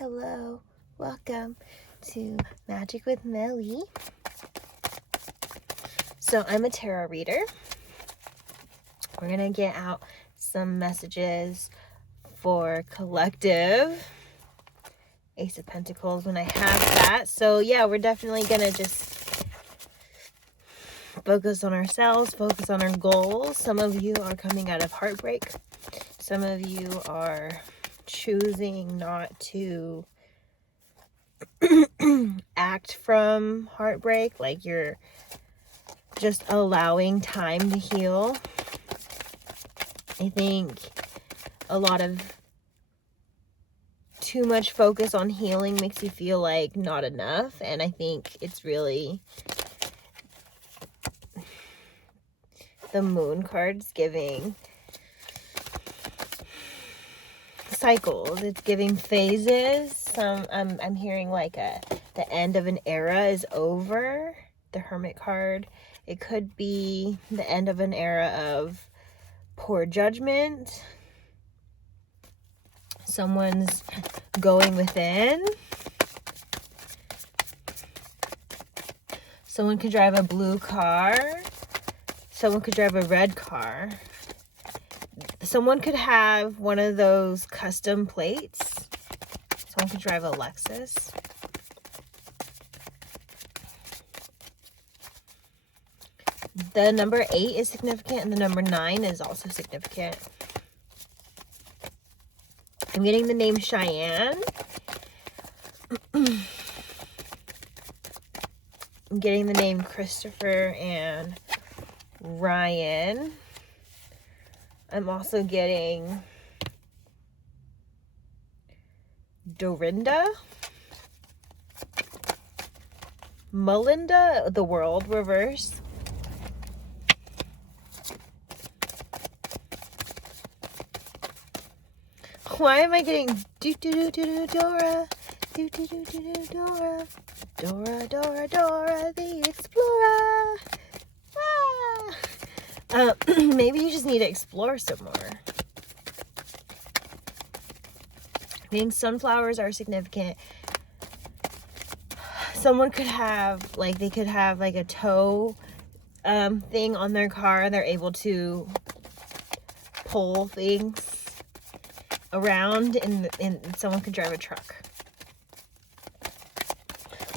Hello, welcome to Magic with Melly. So I'm a tarot reader. We're gonna get out some messages for collective. Ace of Pentacles when I have that. So yeah, we're definitely gonna just focus on ourselves, focus on our goals. Some of you are coming out of heartbreak. Some of you are choosing not to act from heartbreak, like you're just allowing time to heal. I think a lot of too much focus on healing makes you feel like not enough, and I think it's really the Moon card's giving cycles, it's giving phases. I'm hearing like the end of an era is over. The Hermit card, it could be the end of an era of poor judgment. Someone's going within. Someone could drive a blue car. Someone could drive a red car. Someone could have one of those custom plates. Someone could drive a Lexus. The number 8 is significant, and the number 9 is also significant. I'm getting the name Cheyenne. I'm getting the name Christopher and Ryan. I'm also getting Dorinda, Melinda, the world reverse. Why am I getting Dora, Dora the Explorer? Maybe you just need to explore some more. I think sunflowers are significant. Someone could have, like, they could have like a tow thing on their car, and they're able to pull things around, and someone could drive a truck.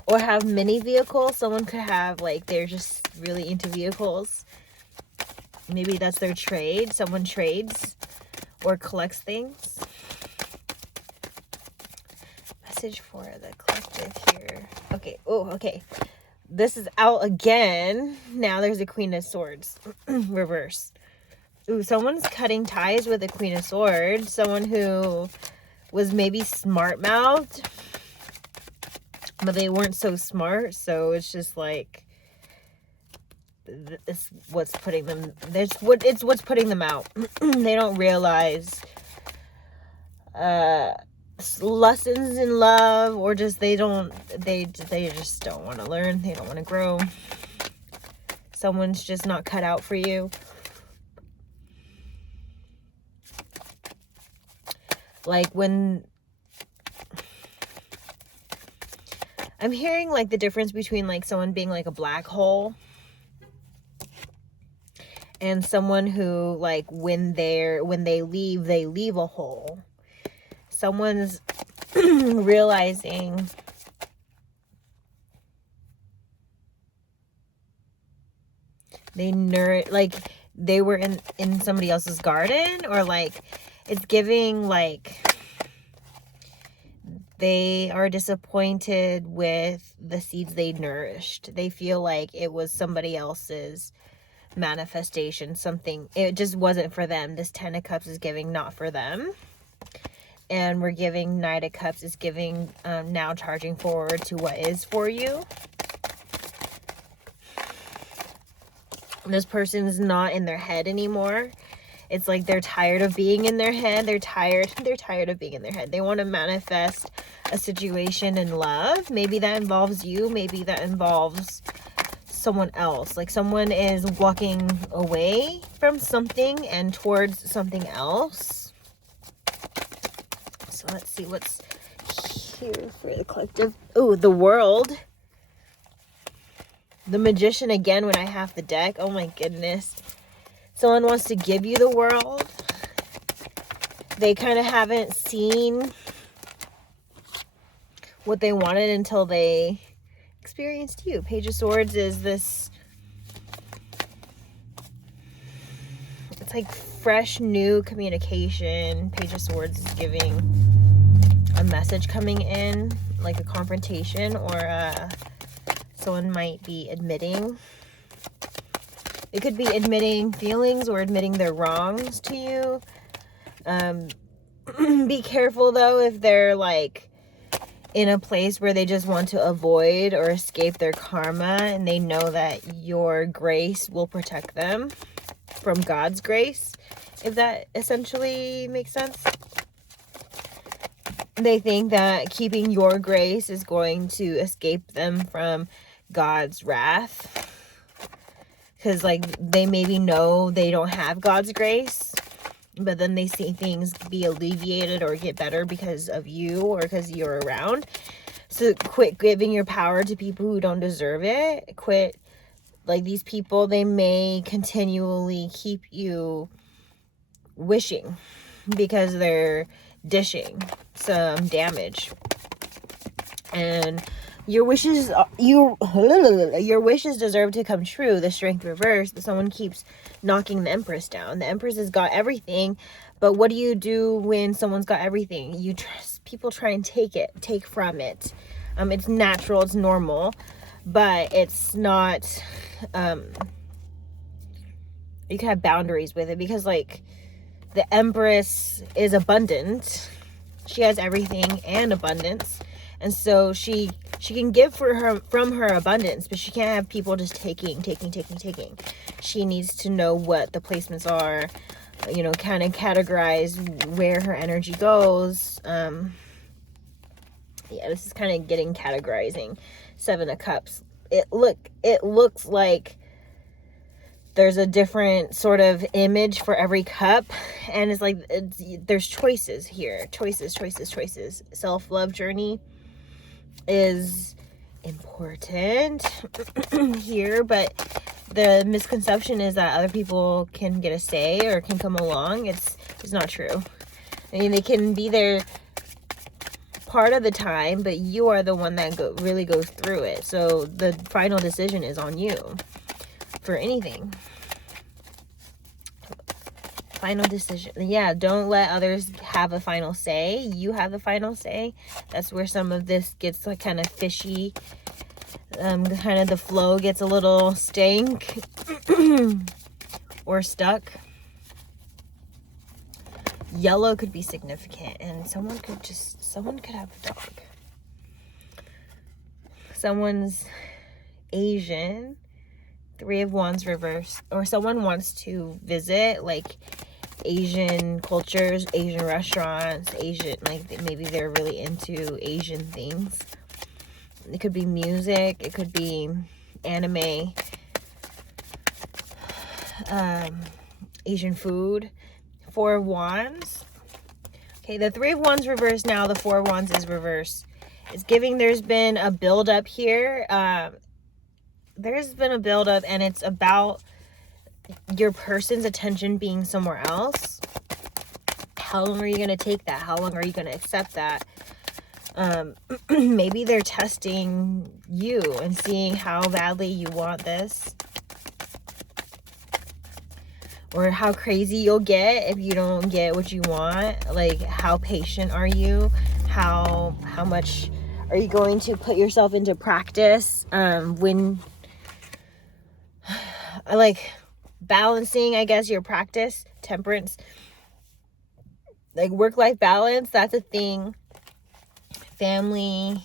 Or have mini vehicles. Someone could have, like, they're just really into vehicles. Maybe that's their trade. Someone trades or collects things. Message for the collective here. Okay. Oh, okay. This is out again. Now there's a Queen of Swords. Reverse. Ooh, someone's cutting ties with a Queen of Swords. Someone who was maybe smart-mouthed, but they weren't so smart. So it's just like, it's what's putting them, it's what's putting them out. They don't realize lessons in love, or just they just don't want to learn. They don't want to grow. Someone's just not cut out for you. Like, when I'm hearing like the difference between like someone being like a black hole and someone who, like, when they leave a hole. Someone's realizing like they were in somebody else's garden, or like it's giving like they are disappointed with the seeds they nourished. They feel like it was somebody else's manifestation, something, it just wasn't for them. This 10 of Cups is giving not for them, and we're giving Knight of Cups is giving now charging forward to what is for you. This person's not in their head anymore. It's like they're tired of being in their head. They're tired of being in their head. They want to manifest a situation in love. Maybe that involves you. Maybe that involves someone else. Like, someone is walking away from something and towards something else. So let's see what's here for the collective. Oh, the world. The magician again when I have the deck. Oh my goodness. Someone wants to give you the world. They kind of haven't seen what they wanted until they experienced you. Page of Swords is this, it's like fresh new communication. Page of Swords is giving a message coming in, like a confrontation, or someone might be admitting. It could be admitting feelings or admitting their wrongs to you. Be careful though if they're like in a place where they just want to avoid or escape their karma, and they know that your grace will protect them from God's grace, if that essentially makes sense. They think that keeping your grace is going to escape them from God's wrath, because like they maybe know they don't have God's grace, but then they see things be alleviated or get better because of you or because you're around. So quit giving your power to people who don't deserve it. Quit, like, these people, they may continually keep you wishing because they're dishing some damage, and your wishes deserve to come true. The Strength reverse, but someone keeps knocking the Empress down. The Empress has got everything, but what do you do when someone's got everything? You trust people, try and take from it. It's natural, it's normal, but it's not, you can have boundaries with it, because like the Empress is abundant. She has everything and abundance. And so she can give from her abundance, but she can't have people just taking. She needs to know what the placements are, you know, kind of categorize where her energy goes. Yeah, this is kind of getting categorizing. 7 of Cups. It looks like there's a different sort of image for every cup, and it's like there's choices here. Choices. Self-love journey is important here, but the misconception is that other people can get a say or can come along. It's not true. I mean, they can be there part of the time, but you are the one that really goes through it. So the final decision is on you for anything. Final decision. Yeah, don't let others have a final say. You have the final say. That's where some of this gets like kind of fishy. Kind of the flow gets a little stank or stuck. Yellow could be significant, and someone could have a dog. Someone's Asian. 3 of Wands reverse, or someone wants to visit like Asian cultures, Asian restaurants, Asian, like maybe they're really into Asian things. It could be music, it could be anime, Asian food. 4 of Wands. Okay, the 3 of Wands reverse now, the 4 of Wands is reverse. It's giving there's been a build-up here. There's been a build-up, and it's about your person's attention being somewhere else. How long are you going to take that? How long are you going to accept that? Maybe they're testing you and seeing how badly you want this, or how crazy you'll get if you don't get what you want. Like, how patient are you? How much are you going to put yourself into practice? When like balancing, I guess, your practice, temperance, like work-life balance, that's a thing. Family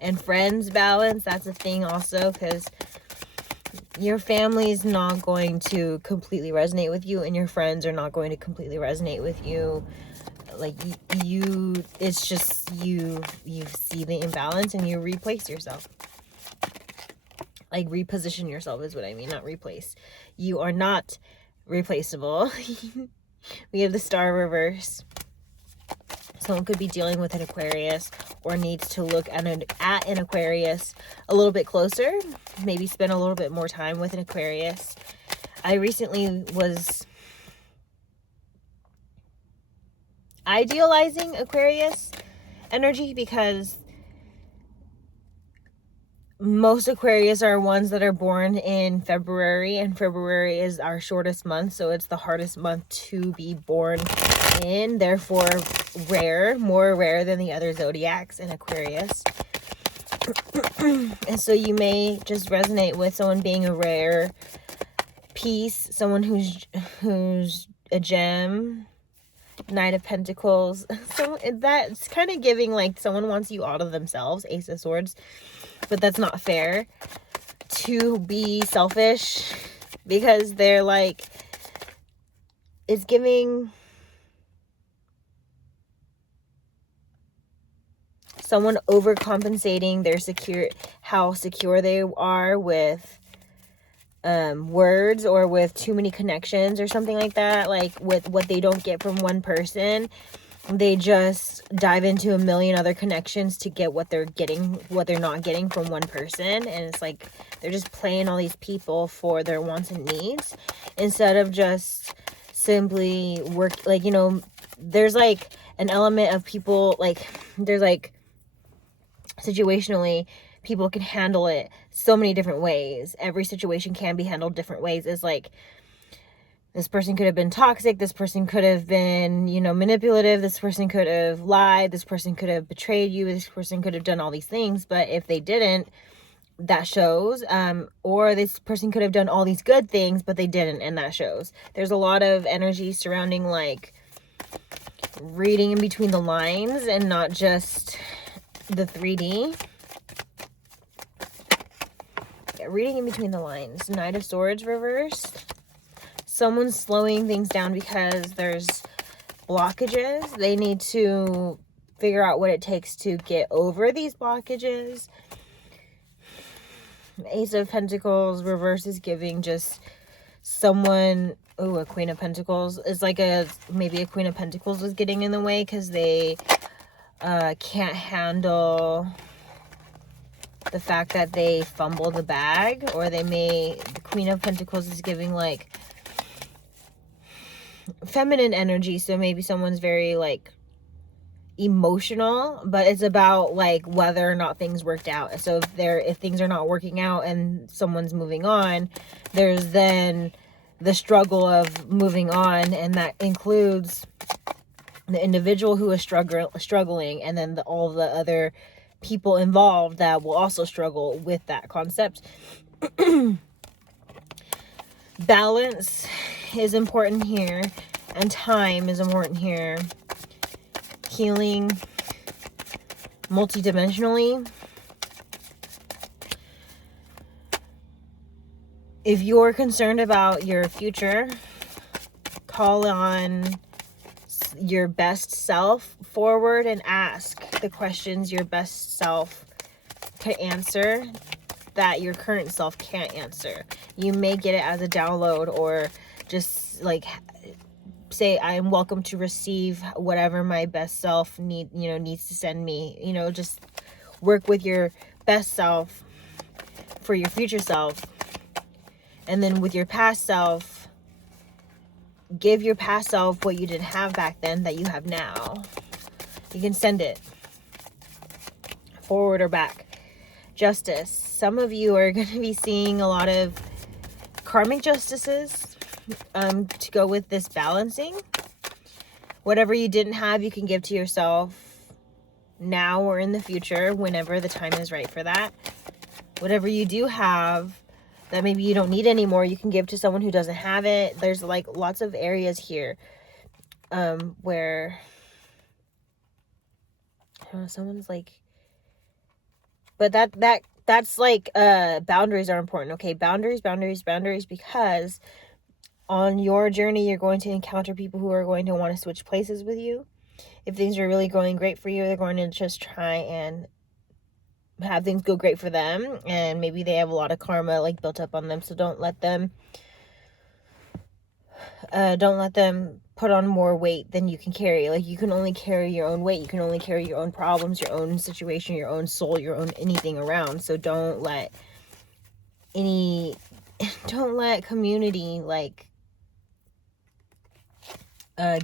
and friends balance, that's a thing also, because your family is not going to completely resonate with you, and your friends are not going to completely resonate with you. Like you it's just you see the imbalance and you replace yourself. Like reposition yourself is what I mean, not replace. You are not replaceable. We have the Star reverse. Someone could be dealing with an Aquarius or needs to look at an Aquarius a little bit closer. Maybe spend a little bit more time with an Aquarius. I recently was idealizing Aquarius energy because most Aquarius are ones that are born in February, and February is our shortest month, so it's the hardest month to be born in, therefore more rare than the other zodiacs in Aquarius. And so you may just resonate with someone being a rare piece, someone who's a gem, Knight of Pentacles. So that's kind of giving like someone wants you out of themselves, Ace of Swords. But that's not fair to be selfish, because they're like, it's giving someone overcompensating how secure they are with words, or with too many connections or something like that. Like with what they don't get from one person, they just dive into a million other connections to get what they're not getting from one person. And it's like they're just playing all these people for their wants and needs, instead of just simply work. Like, you know, there's like an element of people, like there's like situationally, people can handle it so many different ways. Every situation can be handled different ways. It's like, this person could have been toxic. This person could have been, you know, manipulative. This person could have lied. This person could have betrayed you. This person could have done all these things. But if they didn't, that shows. Or this person could have done all these good things, but they didn't, and that shows. There's a lot of energy surrounding like reading in between the lines and not just the 3D. Yeah, reading in between the lines. Knight of Swords reversed. Someone's slowing things down because there's blockages. They need to figure out what it takes to get over these blockages. Ace of Pentacles reverse is giving just someone, a Queen of Pentacles. It's like maybe a Queen of Pentacles was getting in the way because they can't handle the fact that they fumble the bag, or the Queen of Pentacles is giving like feminine energy. So maybe someone's very like emotional, but it's about like whether or not things worked out. So if things are not working out and someone's moving on, there's then the struggle of moving on, and that includes the individual who is struggling, and then all the other people involved that will also struggle with that concept. Balance is important here, and time is important here. Healing multidimensionally. If you're concerned about your future, call on your best self forward and ask the questions your best self could answer that your current self can't answer. You may get it as a download, or just like say, I am welcome to receive whatever my best self needs to send me. You know, just work with your best self for your future self. And then with your past self, give your past self what you didn't have back then that you have now. You can send it forward or back. Justice. Some of you are going to be seeing a lot of karmic justices to go with this balancing. Whatever you didn't have, you can give to yourself now or in the future, whenever the time is right for that. Whatever you do have that maybe you don't need anymore, you can give to someone who doesn't have it. There's like lots of areas here where someone's like, but that's like boundaries are important. Okay, boundaries, because on your journey you're going to encounter people who are going to want to switch places with you. If things are really going great for you, they're going to just try and have things go great for them, and maybe they have a lot of karma like built up on them. So don't let them put on more weight than you can carry. Like, you can only carry your own weight. You can only carry your own problems, your own situation, your own soul, your own anything around. So don't let community, like,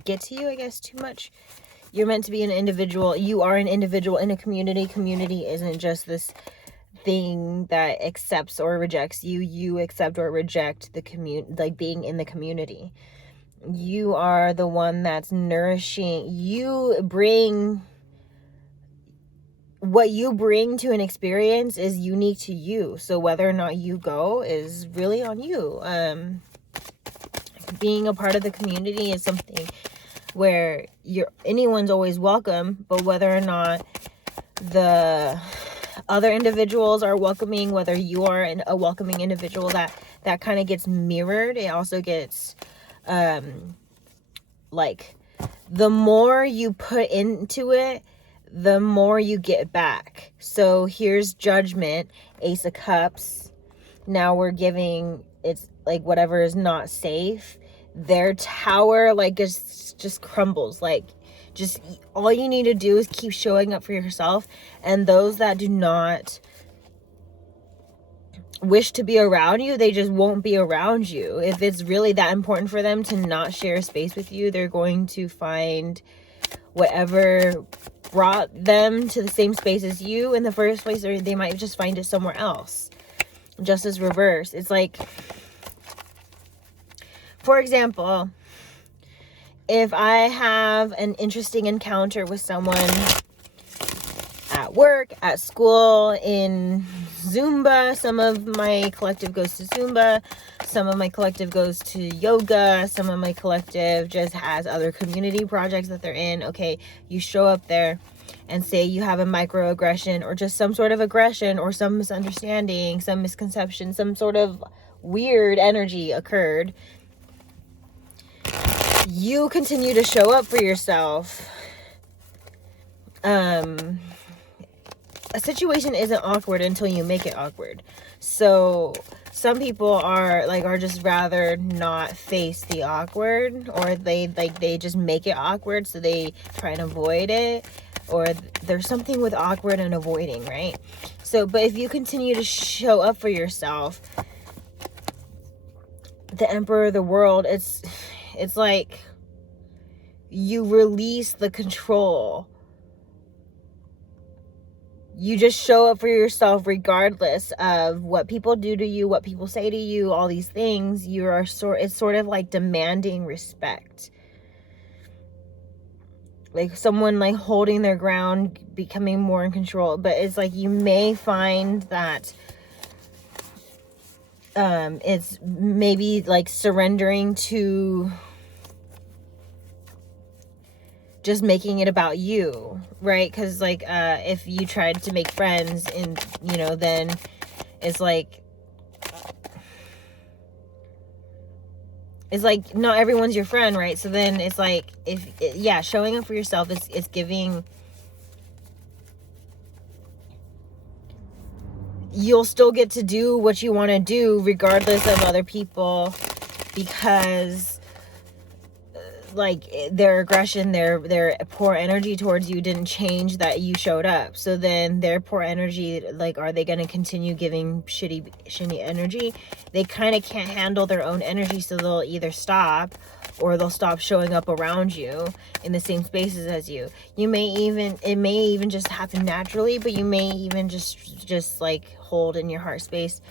get to you, I guess, too much. You're meant to be an individual. You are an individual in a community. Community isn't just this thing that accepts or rejects you. You accept or reject the community, like being in the community. You are the one that's nourishing. What you bring to an experience is unique to you. So whether or not you go is really on you. Being a part of the community is something where anyone's always welcome, but whether or not the other individuals are welcoming, whether you are a welcoming individual, that kind of gets mirrored. It also gets like, the more you put into it, the more you get back. So here's Judgment, Ace of Cups. Now we're giving, it's like whatever is not safe, their tower like just crumbles. Like, just all you need to do is keep showing up for yourself, and those that do not wish to be around you, they just won't be around you. If it's really that important for them to not share space with you, they're going to find whatever brought them to the same space as you in the first place, or they might just find it somewhere else. Just as reverse. It's like, for example, if I have an interesting encounter with someone at work, at school, in Zumba, some of my collective goes to Zumba, some of my collective goes to yoga, some of my collective just has other community projects that they're in. Okay, you show up there and say you have a microaggression or just some sort of aggression or some misunderstanding, some misconception, some sort of weird energy occurred. You continue to show up for yourself. A situation isn't awkward until you make it awkward. So some people are just rather not face the awkward, or they just make it awkward, so they try and avoid it. Or there's something with awkward and avoiding, right? So, but if you continue to show up for yourself, the Emperor of the World, it's like you release the control. You just show up for yourself regardless of what people do to you, what people say to you, all these things. It's sort of like demanding respect. Like someone like holding their ground, becoming more in control. But it's like you may find that it's maybe like surrendering to just making it about you, right? Because like if you tried to make friends, and then it's like not everyone's your friend, right? So then it's like, showing up for yourself is giving. You'll still get to do what you want to do regardless of other people, because like their aggression, their poor energy towards you didn't change that you showed up. So then their poor energy, like, are they going to continue giving shitty energy? They kind of can't handle their own energy, so they'll either stop or they'll stop showing up around you in the same spaces as you. It may even just happen naturally, but you may even just like hold in your heart space,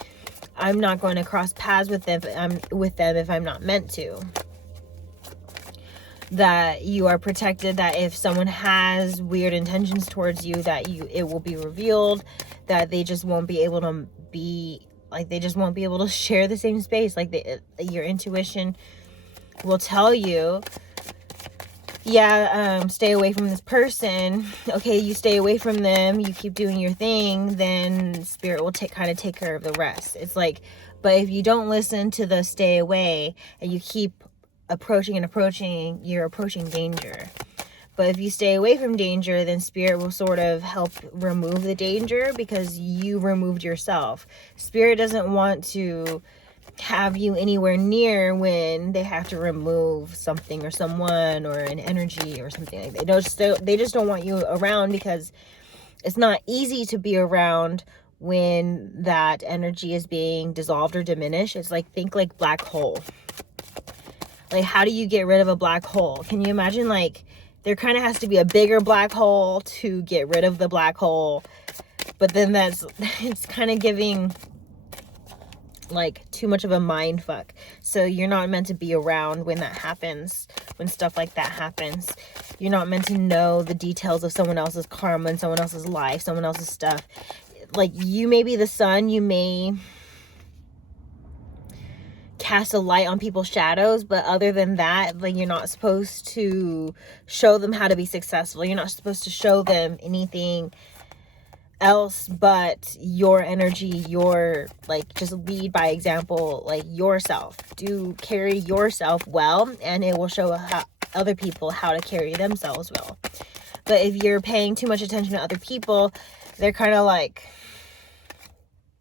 I'm not going to cross paths with them if I'm not meant to. That you are protected, that if someone has weird intentions towards you, that it will be revealed, that they just won't be able to share the same space. Like your intuition will tell you, stay away from this person. Okay, you stay away from them, you keep doing your thing, then spirit will take care of the rest. It's like, but if you don't listen to the stay away and you keep approaching, you're approaching danger. But if you stay away from danger, then spirit will sort of help remove the danger because you removed yourself. Spirit doesn't want to have you anywhere near when they have to remove something or someone or an energy or something like that. They just don't want you around, because it's not easy to be around when that energy is being dissolved or diminished. It's like, think like black hole. Like, how do you get rid of a black hole? Can you imagine, like, there kind of has to be a bigger black hole to get rid of the black hole. But then it's kind of giving like too much of a mind fuck. So you're not meant to be around when that happens, when stuff like that happens. You're not meant to know the details of someone else's karma and someone else's life, someone else's stuff. Like, you may be the sun, you may cast a light on people's shadows, but other than that, like, you're not supposed to show them how to be successful. You're not supposed to show them anything else but your energy, your, like, just lead by example, like, yourself. Do carry yourself well, and it will show other people how to carry themselves well. But if you're paying too much attention to other people, they're kind of like,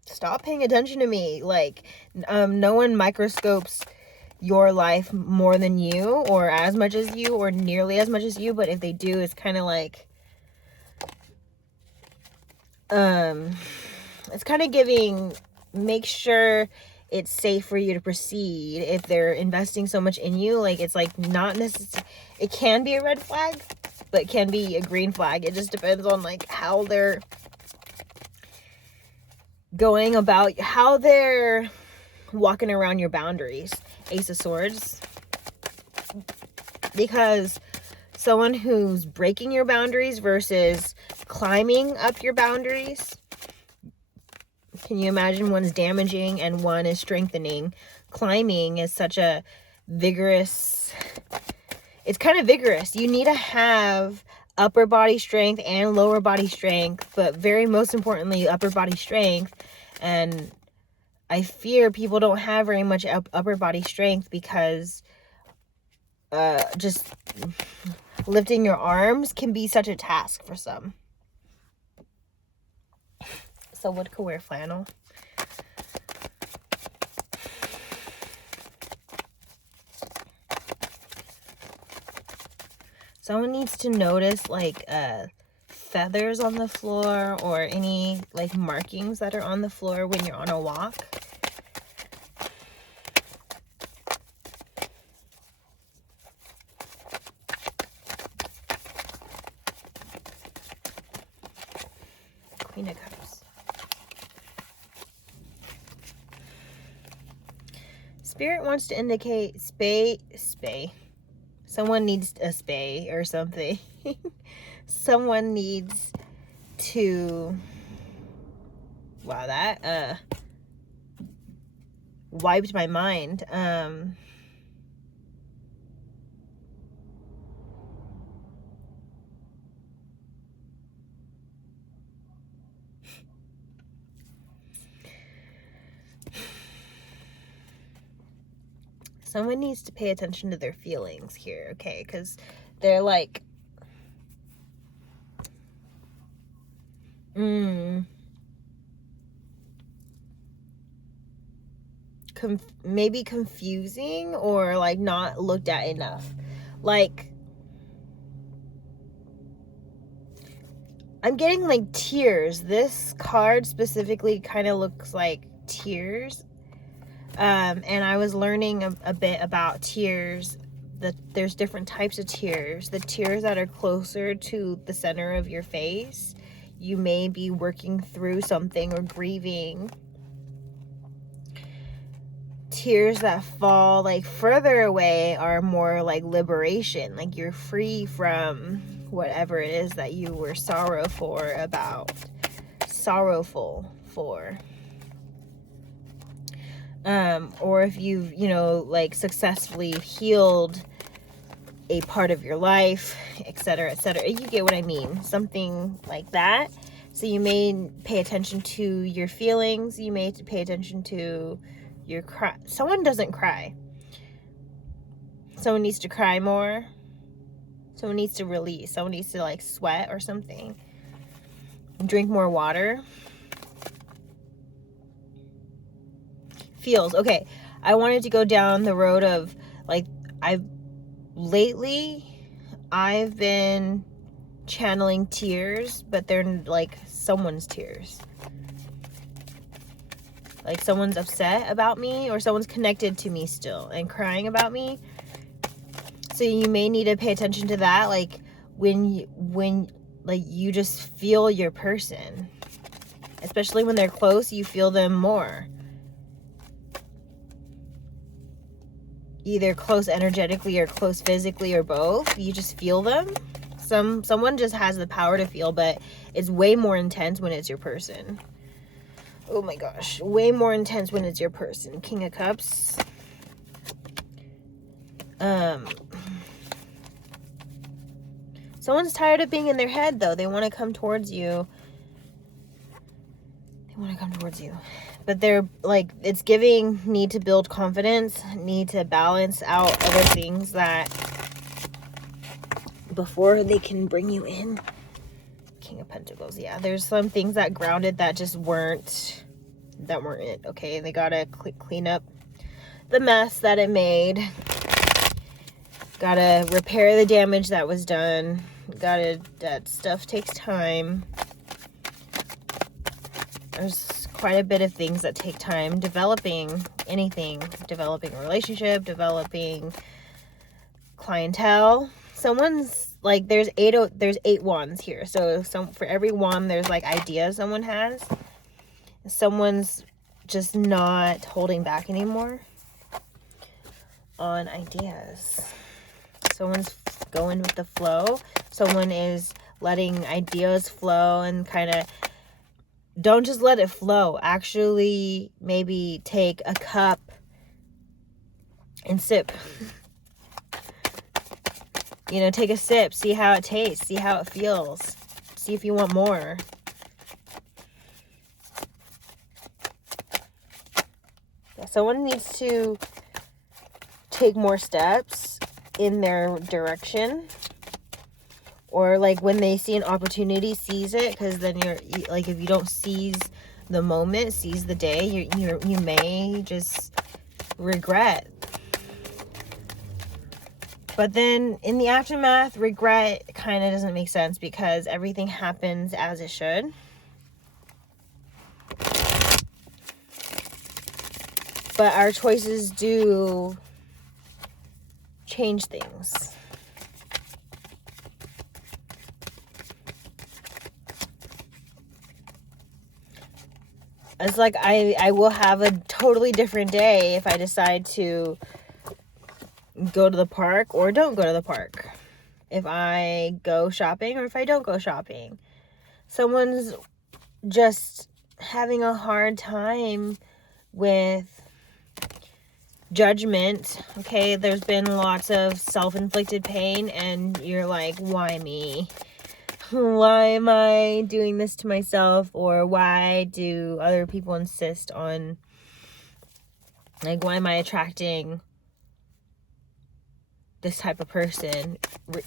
stop paying attention to me. Like, no one microscopes your life more than you, or as much as you, or nearly as much as you. But if they do, it's kind of like, it's kind of giving, make sure it's safe for you to proceed. If they're investing so much in you, like, it's like not necessarily, it can be a red flag, but it can be a green flag. It just depends on, like, how they're going about, how they're walking around your boundaries. Ace of Swords. Because someone who's breaking your boundaries versus climbing up your boundaries, can you imagine? One's damaging and one is strengthening. Climbing is such a vigorous, it's kind of vigorous. You need to have upper body strength and lower body strength, but very most importantly, upper body strength. And I fear people don't have very much upper body strength, because just lifting your arms can be such a task for some. Someone could wear flannel. Someone needs to notice, like, feathers on the floor, or any, like, markings that are on the floor when you're on a walk. Queen of Cups. Spirit wants to indicate spay. Someone needs a spay or something. Someone needs to, wow, that wiped my mind. Someone needs to pay attention to their feelings here, okay? Because they're like, maybe confusing, or like not looked at enough. Like, I'm getting like tears. This card specifically kind of looks like tears. And I was learning a bit about tears, that there's different types of tears. The tears that are closer to the center of your face, you may be working through something or grieving. Tears that fall like further away are more like liberation, like you're free from whatever it is that you were sorrowful for. Or if you've, like successfully healed a part of your life, etc., etc. You get what I mean? Something like that. So you may pay attention to your feelings. You may pay attention to your cry. Someone doesn't cry. Someone needs to cry more. Someone needs to release. Someone needs to like sweat or something. Drink more water. feels. Okay, I wanted to go down the road of, like, lately I've been channeling tears, but they're like someone's tears. Like someone's upset about me, or someone's connected to me still and crying about me. So you may need to pay attention to that, like when like you just feel your person. Especially when they're close, you feel them more. Either close energetically or close physically or both. You just feel them. Someone just has the power to feel, but it's way more intense when it's your person. Oh my gosh, way more intense when it's your person. King of Cups. Someone's tired of being in their head, though. They want to come towards you. But they're like, it's giving need to build confidence, need to balance out other things that before they can bring you in. King of Pentacles. Yeah, there's some things that grounded that just weren't it. Okay, they gotta clean up the mess that it made. Gotta repair the damage that was done. That stuff takes time. There's quite a bit of things that take time. Developing anything. Developing a relationship. Developing clientele. Someone's like, there's eight wands here. So for every wand, there's like ideas someone has. Someone's just not holding back anymore on ideas. Someone's going with the flow. Someone is letting ideas flow and kind of, don't just let it flow. Actually, maybe take a cup and sip. You know, take a sip. See how it tastes. See how it feels. See if you want more. Yeah, someone needs to take more steps in their direction. Or like when they see an opportunity, seize it, because then you're like, if you don't seize the moment, seize the day, you may just regret. But then in the aftermath, regret kind of doesn't make sense because everything happens as it should. But our choices do change things. It's like I will have a totally different day if I decide to go to the park or don't go to the park. If I go shopping or if I don't go shopping. Someone's just having a hard time with judgment. Okay, there's been lots of self-inflicted pain and you're like, why me? Why am I doing this to myself? Or why do other people insist on, like, why am I attracting this type of person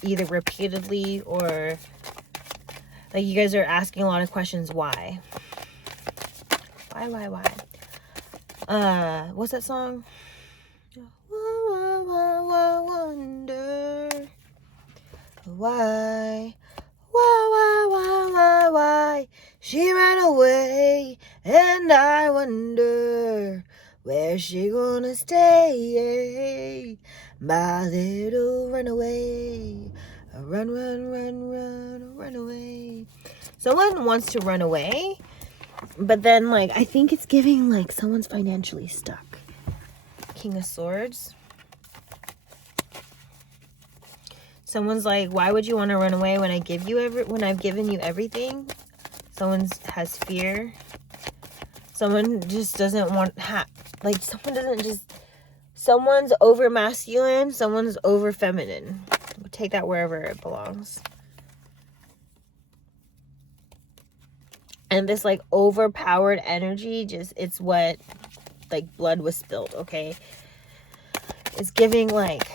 either repeatedly or like you guys are asking a lot of questions. Why? What's that song? Wonder why she ran away, and I wonder where she gonna stay, my little runaway. Run away. Someone wants to run away, but then, like, I think it's giving, like, someone's financially stuck. King of Swords. Someone's like, why would you want to run away when I've given you everything? Someone has fear. Someone just doesn't want someone's over masculine, someone's over feminine. Take that wherever it belongs. And this, like, overpowered energy, it's what, like, blood was spilled, okay? It's giving, like,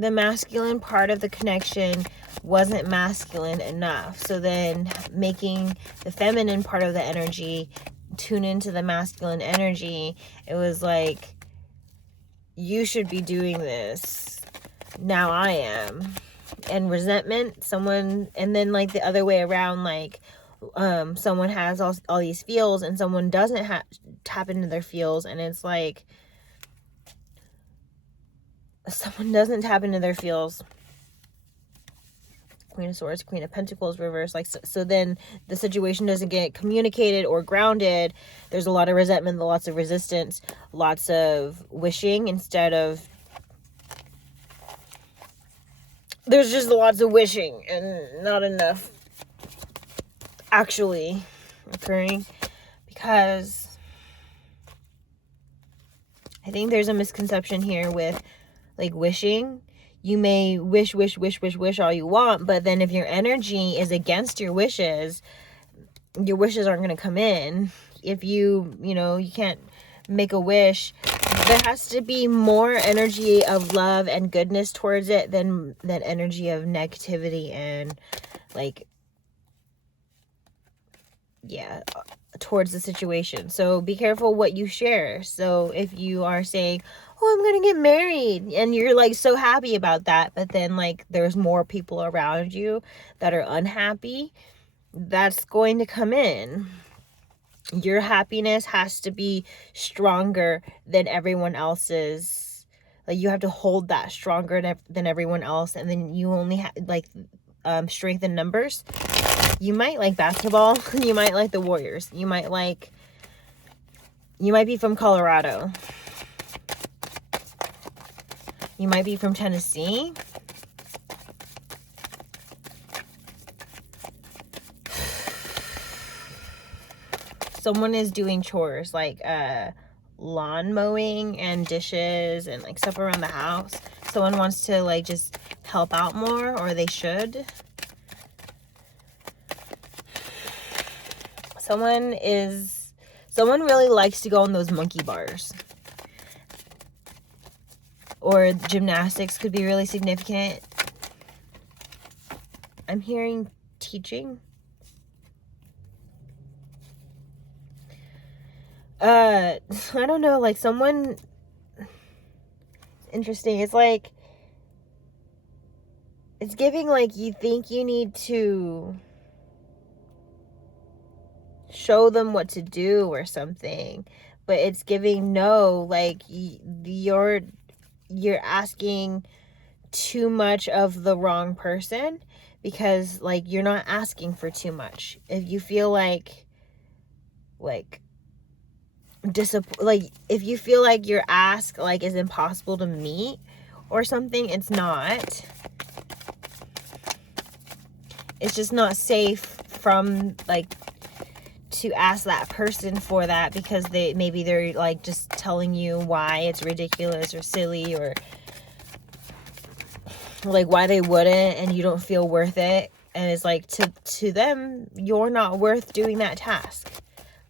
the masculine part of the connection wasn't masculine enough. So then making the feminine part of the energy tune into the masculine energy, it was like, you should be doing this. Now I am. And resentment, and then like the other way around, like someone has all these feels and someone doesn't tap into their feels, and it's like someone doesn't tap into their feels. Queen of Swords, Queen of Pentacles reverse, like so then the situation doesn't get communicated or grounded. There's a lot of resentment, lots of resistance, lots of wishing instead of, there's just lots of wishing and not enough actually occurring, because I think there's a misconception here with like wishing. You may wish all you want, but then if your energy is against your wishes aren't going to come in. If you can't make a wish, there has to be more energy of love and goodness towards it than that energy of negativity and like, yeah, towards the situation. So be careful what you share. So if you are saying, oh, I'm gonna get married, and you're like so happy about that, but then like there's more people around you that are unhappy, that's going to come in. Your happiness has to be stronger than everyone else's. Like you have to hold that stronger than everyone else, and then you only have like strength in numbers. You might like basketball. You might like the Warriors. You might be from Colorado. You might be from Tennessee. Someone is doing chores like lawn mowing and dishes and like stuff around the house. Someone wants to like just help out more, or they should. Someone really likes to go on those monkey bars. Or gymnastics could be really significant. I'm hearing teaching. I don't know, like someone interesting. It's like, it's giving like you think you need to show them what to do or something, but it's giving no, like you're asking too much of the wrong person, because like you're not asking for too much. If you feel like if you feel like your ask like is impossible to meet or something, it's not. It's just not safe from like to ask that person for that, because they're like just telling you why it's ridiculous or silly, or like why they wouldn't, and you don't feel worth it, and it's like to them you're not worth doing that task.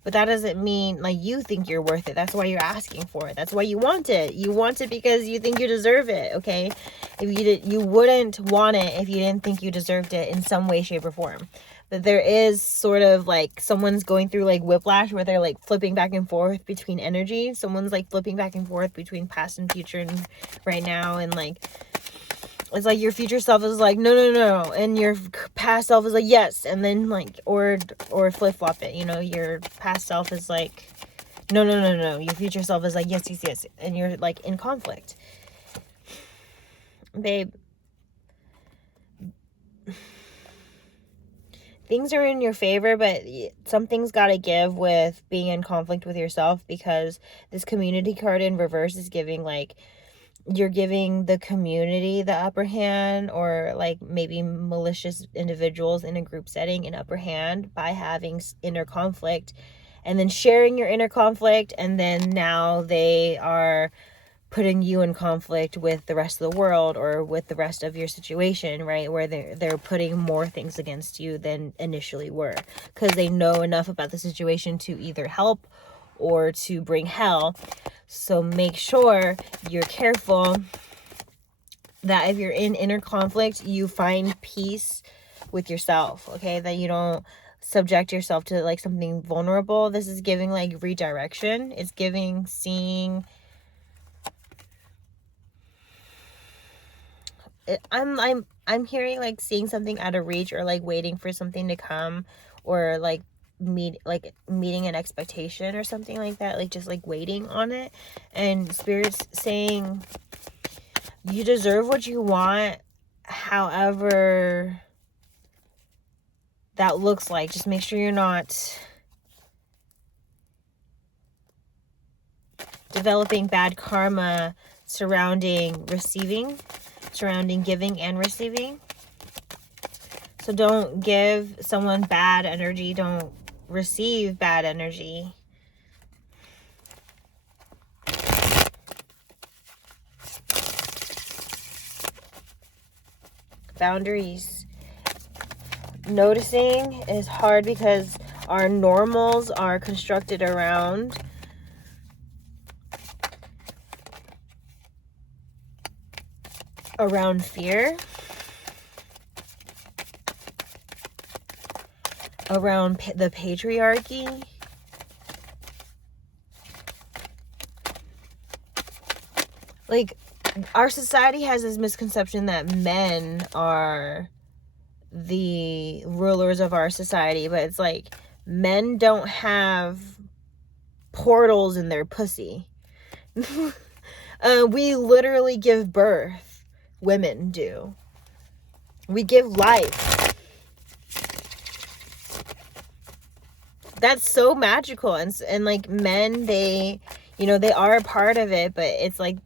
But that doesn't mean like you think you're worth it. That's why you're asking for it. That's why you want it. You want it because you think you deserve it, okay? If you wouldn't want it if you didn't think you deserved it in some way, shape, or form. But there is sort of like someone's going through like whiplash where they're like flipping back and forth between energy. Someone's like flipping back and forth between past and future and right now, and like it's like your future self is like no, and your past self is like yes, and then like or flip-flop it, your past self is like no, your future self is like yes, and you're like in conflict. Babe, things are in your favor, but something's got to give with being in conflict with yourself, because this community card in reverse is giving like you're giving the community the upper hand, or like maybe malicious individuals in a group setting an upper hand by having inner conflict and then sharing your inner conflict, and then now they are putting you in conflict with the rest of the world or with the rest of your situation, right? Where they're putting more things against you than initially were, because they know enough about the situation to either help or to bring hell. So make sure you're careful that if you're in inner conflict, you find peace with yourself, okay? That you don't subject yourself to like something vulnerable. This is giving like redirection. It's giving seeing. I'm hearing like seeing something out of reach, or like waiting for something to come, or like meeting an expectation or something like that, like just like waiting on it. And Spirit's saying you deserve what you want, however that looks like. Just make sure you're not developing bad karma surrounding giving and receiving. So don't give someone bad energy. Don't receive bad energy. Boundaries. Noticing is hard because our normals are constructed around fear, around the patriarchy, like our society has this misconception that men are the rulers of our society, but it's like men don't have portals in their pussy. We literally give birth. Women do. We give life. That's so magical. And like men, they, you know, they are a part of it, but it's like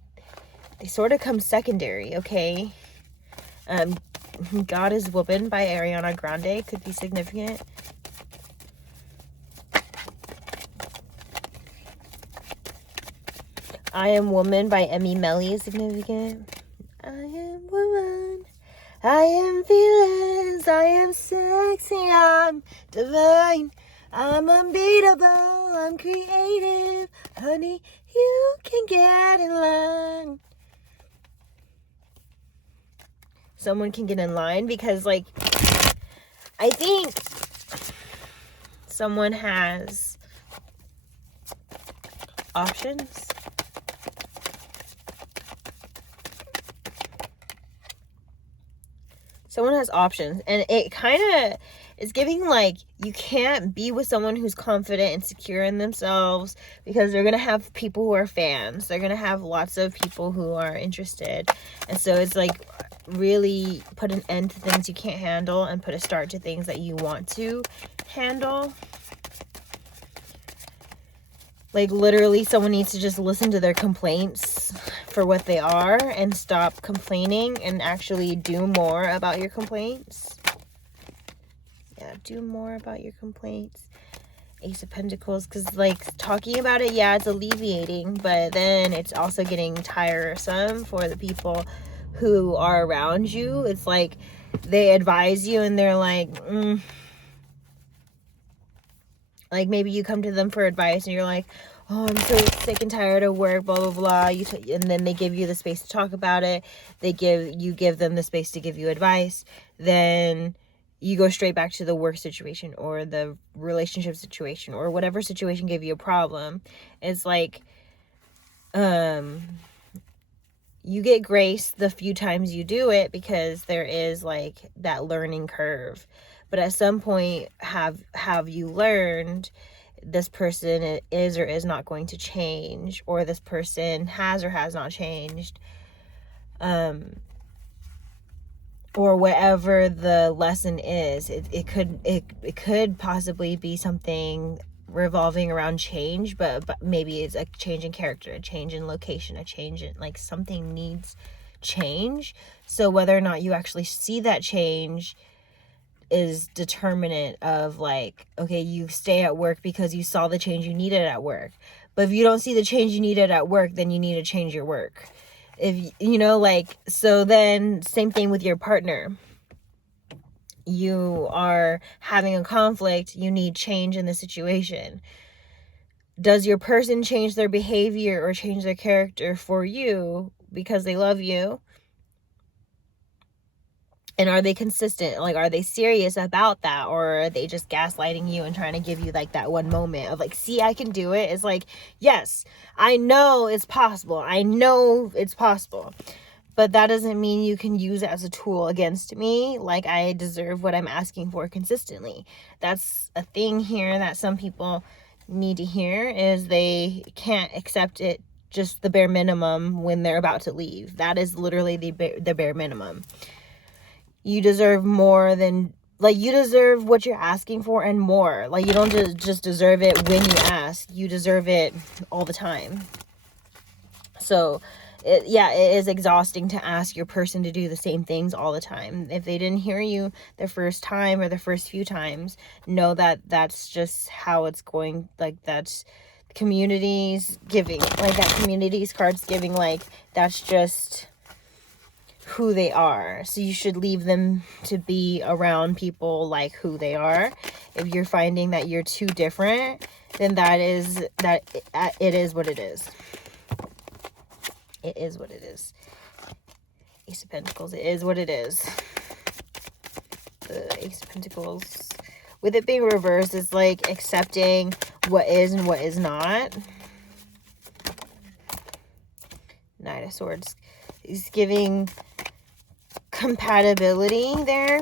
they sort of come secondary, okay? God is Woman by Ariana Grande could be significant. I Am Woman by Melly is significant. I am woman. I am fearless. I am sexy. I'm divine. I'm unbeatable. I'm creative. Honey, you can get in line. Someone can get in line because, like, I think someone has options. Someone has options, and it kind of is giving like you can't be with someone who's confident and secure in themselves, because they're gonna have people who are fans. They're gonna have lots of people who are interested, and so it's like really put an end to things you can't handle and put a start to things that you want to handle. Like literally someone needs to just listen to their complaints for what they are and stop complaining and actually do more about your complaints. Yeah, do more about your complaints. Ace of Pentacles, because like talking about it, yeah, it's alleviating, but then it's also getting tiresome for the people who are around you. It's like they advise you and they're like, like maybe you come to them for advice and you're like, oh, I'm so sick and tired of work, blah, blah, blah. And then they give you the space to talk about it. You give them the space to give you advice. Then you go straight back to the work situation or the relationship situation or whatever situation gave you a problem. It's like, you get grace the few times you do it because there is like that learning curve. But at some point, have you learned this person is or is not going to change, or this person has or has not changed, or whatever the lesson is. It could possibly be something revolving around change, but maybe it's a change in character, a change in location, a change in like something needs change. So whether or not you actually see that change is determinant of like, okay, you stay at work because you saw the change you needed at work. But if you don't see the change you needed at work, then you need to change your work. If you know, like, so then same thing with your partner. You are having a conflict, you need change in the situation. Does your person change their behavior or change their character for you because they love you? And are they consistent? Like, are they serious about that? Or are they just gaslighting you and trying to give you like that one moment of like, see, I can do it? It's like, yes, I know it's possible. I know it's possible. But that doesn't mean you can use it as a tool against me. Like, I deserve what I'm asking for consistently. That's a thing here that some people need to hear, is they can't accept it, just the bare minimum, when they're about to leave. That is literally the bare minimum. You deserve more than, like, you deserve what you're asking for and more. Like, you don't just deserve it when you ask. You deserve it all the time. So, it is exhausting to ask your person to do the same things all the time. If they didn't hear you the first time or the first few times, know that that's just how it's going. Like, that's communities giving. Like, that communities cards giving. Like, that's just who they are. So you should leave them to be around people like who they are. If you're finding that you're too different, then it is what it is. It is what it is. Ace of Pentacles, it is what it is. The Ace of Pentacles, with it being reversed, it's like accepting what is and what is not. Knight of Swords is giving compatibility there.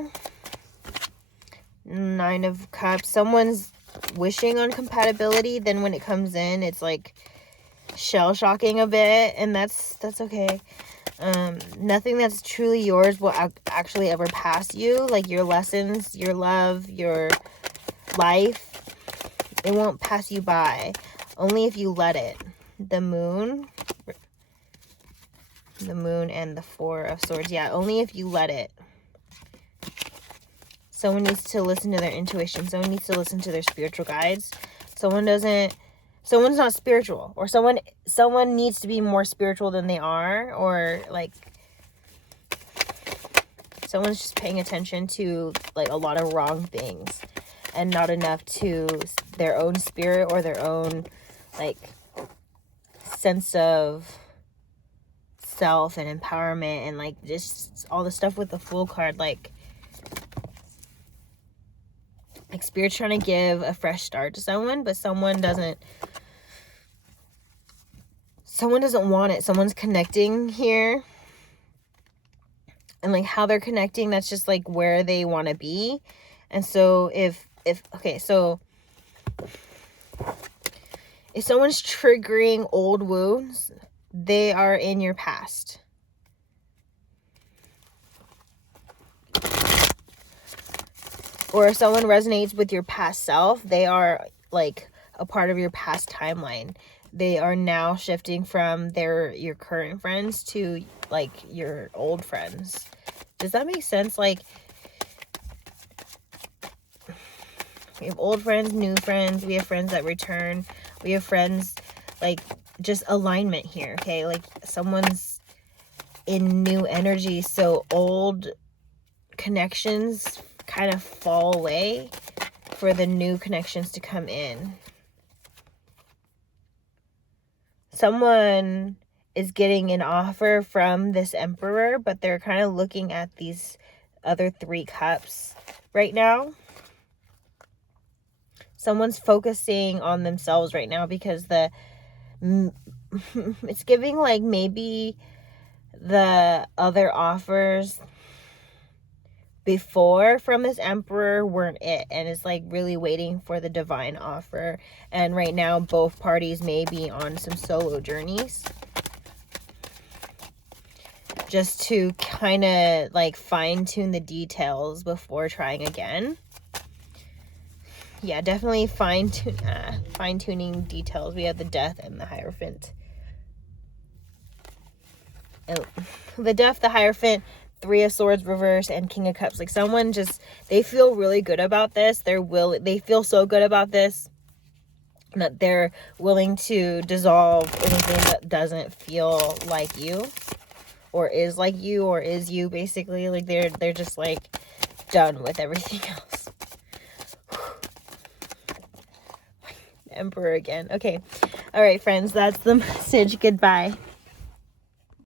Nine of Cups, someone's wishing on compatibility, then when it comes in, it's like shell-shocking a bit, and that's okay. Nothing that's truly yours will actually ever pass you. Like, your lessons, your love, your life, it won't pass you by, only if you let it. The Moon and the Four of Swords, yeah, only if you let it. Someone needs to listen to their intuition. Someone needs to listen to their spiritual guides. Someone's not spiritual, or someone needs to be more spiritual than they are, or like someone's just paying attention to like a lot of wrong things and not enough to their own spirit or their own like sense of self and empowerment, and like just all the stuff with the Fool card, like Spirit's trying to give a fresh start to someone, but someone doesn't want it. Someone's connecting here, and like how they're connecting, that's just like where they want to be. And so if someone's triggering old wounds, they are in your past. Or if someone resonates with your past self, they are like a part of your past timeline. They are now shifting from your current friends to like your old friends. Does that make sense? Like, we have old friends, new friends, we have friends that return, we have friends, like, just alignment here, okay? Like, someone's in new energy, so old connections kind of fall away for the new connections to come in. Someone is getting an offer from this Emperor, but they're kind of looking at these other 3 cups right now. Someone's focusing on themselves right now because it's giving like maybe the other offers before from this Emperor weren't it, and it's like really waiting for the divine offer. And right now both parties may be on some solo journeys just to kind of like fine-tune the details before trying again. Yeah, definitely fine-tuning details. We have the Death and the Hierophant. And the Death, the Hierophant, 3 of Swords reverse, and King of Cups. Like, someone just, they feel really good about this. They feel so good about this that they're willing to dissolve anything that doesn't feel like you, or is like you, or is you, basically. Like, they're just like done with everything else. Emperor again. Okay. All right, friends, that's the message. Goodbye.